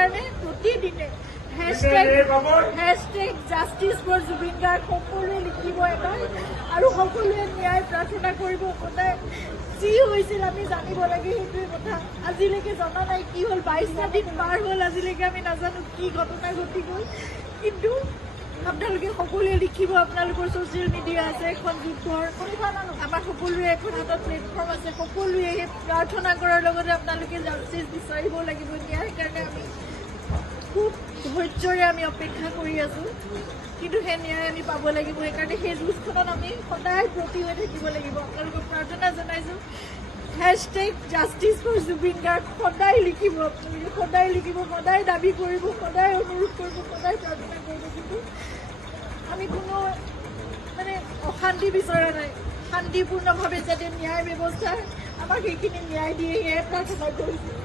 কাৰণে প্ৰতিদিনে হেশটেগ justice for Zubeen Garg সকলোৱে লিখিব এবাৰ আৰু সকলোৱে ন্যায় প্ৰাৰ্থনা কৰিব। সদায় যি হৈছিল আমি জানিব লাগে, সেইটোৱে কথা। আজিলৈকে জনা নাই কি হ'ল, 22টা দিন পাৰ হ'ল, আজিলৈকে আমি নাজানো কি ঘটনা ঘটি গ'ল। কিন্তু আপোনালোকে সকলোৱে লিখিব, আপোনালোকৰ ছ'চিয়েল মিডিয়া আছে, এখন যুদ্ধৰ আমাৰ সকলোৰে এখন হাতত প্লেটফৰ্ম আছে, সকলোৱে প্ৰাৰ্থনা কৰাৰ লগতে আপোনালোকে জাষ্টিছ বিচাৰিব লাগিব। ন্যায়ৰ কাৰণে আমি খুব ধৈৰ্যৰে আমি অপেক্ষা কৰি আছোঁ, কিন্তু সেই ন্যায় আমি পাব লাগিব। সেইকাৰণে সেই যুঁজখনত আমি সদায় ব্ৰতী হৈ থাকিব লাগিব। আপোনালোকক প্ৰাৰ্থনা জনাইছোঁ, হেশটেগ জাষ্টিছ ফৰ জুবিন গাৰ্গ সদায় লিখিব, আপোনালোকে সদায় লিখিব, সদায় দাবী কৰিব, সদায় অনুৰোধ কৰিব, সদায় প্ৰাৰ্থনা কৰিব। কিন্তু আমি কোনো অশান্তি বিচৰা নাই, শান্তিপূৰ্ণভাৱে যাতে ন্যায় ব্যৱস্থাই আমাক সেইখিনি ন্যায় দিয়ে, সেয়ে প্ৰাৰ্থনা কৰিছোঁ।